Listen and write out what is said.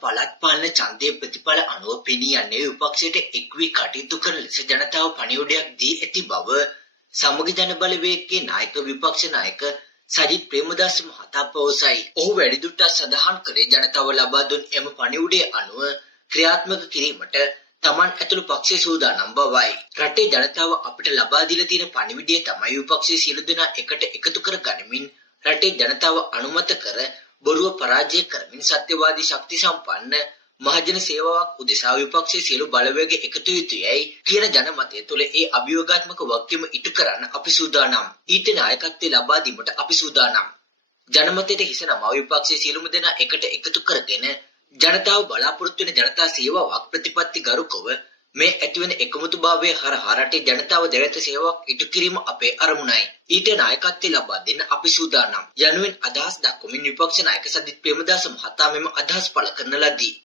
පළාත් පාලන ඡන්දයේ ප්‍රතිඵල අනුව පෙනී යන්නේ විපක්ෂයට එක් වී කටයුතු කරන ලෙස ජනතාව පණිවුඩයක් දී ඇති බව සමගි ජන බලවේගයේ නායක විපක්ෂ නායක සජිත් ප්‍රේමදාස මහතා පවසයි. ඔහු වැඩිදුරටත් සඳහන් කළේ ජනතාව ලබා දුන් එම පණිවුඩයේ අනුව ක්‍රියාත්මක කිරීමට තමන් ඇතුළු පක්ෂයේ සූදානම් බවයි. රටේ ජනතාව අපිට ලබා දීලා තියෙන පණිවිඩය තමයි විපක්ෂයේ සියලු දෙනා එකට එකතු කර ගනිමින් රටේ ජනතාව අනුමත කර බොරුව පරාජය කරමින් සත්‍යවාදී ශක්ති සම්පන්න මහජන සේවාවක් උදෙසා විපක්ෂයේ සියලු බලවේග එකතු යුතුයයි කියන ජනමතය තුළ ඒ අභියෝගාත්මක වගකීම ඉටු කරන්න අපි සූදානම්. ඊට නායකත්වය ලබා දීමට අපි සූදානම්. ජනමතයට හිස නමා විපක්ෂයේ සියලුම දෙනා එකට එකතු කරගෙන ජනතාව බලාපොරොත්තු වෙන ජනතා සේවාවක් ප්‍රතිපත්ති ගරුකව මේ ඇතිවන එකමුතුභාවය හරහා රටේ ජනතාව දැවැන්ත සේවාවක් ඉටු කිරීම අපේ අරමුණයි. ඊට නායකත්වය ලබා දෙන්න අපි සූදානම්. යනුවෙන් අදහස් දක්වමින් විපක්ෂ නායක සජිත් ප්‍රේමදාස මහතා මෙම අදහස් පළ කරන ලදී.